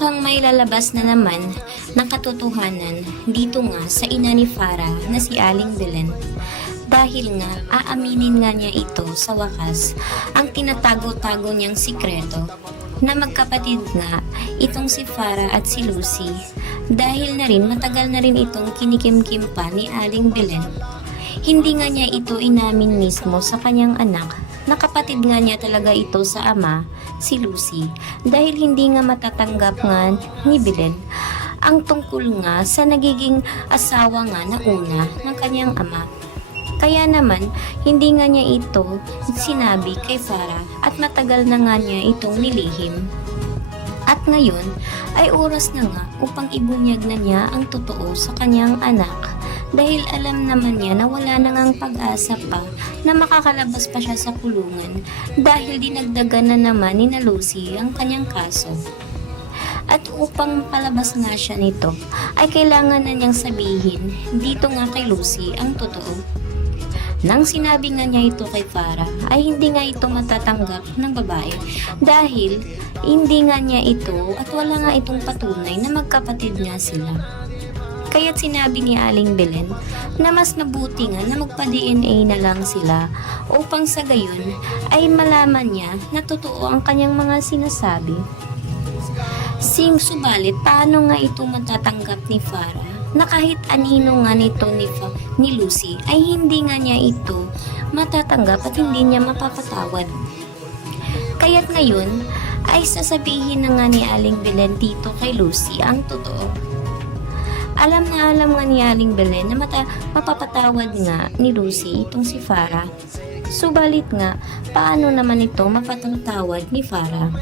Mukhang may lalabas na naman ng katotohanan dito nga sa ina ni Farah na si Aling Belen. Dahil nga aaminin nga niya ito sa wakas ang tinatago-tago niyang sikreto na magkapatid nga itong si Farah at si Lucy. Dahil na rin matagal na rin itong kinikimkim pa ni Aling Belen. Hindi nga niya ito inamin mismo sa kanyang anak na kapatid nga niya talaga ito sa ama, si Lucy, dahil hindi nga matatanggap nga ni Belen ang tungkol nga sa nagiging asawa nga na una ng kanyang ama. Kaya naman, hindi nga niya ito sinabi kay Farah at matagal na nga niya itong nilihim. At ngayon ay oras na nga upang ibunyag na niya ang totoo sa kanyang anak dahil alam naman niya na wala na ngang pag-asa pa na makakalabas pa siya sa kulungan dahil dinagdagan na naman ni na Lucy ang kanyang kaso. At upang palabas nga siya nito ay kailangan na niyang sabihin dito nga kay Lucy ang totoo. Nang sinabi nga niya ito kay Farah ay hindi nga ito matatanggap ng babae dahil hindi nga niya ito at wala nga itong patunay na magkapatid nga sila. Kaya't sinabi ni Aling Belen na mas mabuti nga na magpa-DNA na lang sila upang sa gayon ay malaman niya na totoo ang kanyang mga sinasabi. Subalit paano nga ito matatanggap ni Farah na kahit anino nga nito ni Lucy ay hindi nga niya ito matatanggap at hindi niya mapapatawad. Kaya't ngayon ay sasabihin na nga ni Aling Belen dito kay Lucy ang totoo. Alam nga ni Aling Belen na mapapatawad nga ni Lucy itong si Farah. Subalit nga, paano naman ito mapapatawad ni Farah?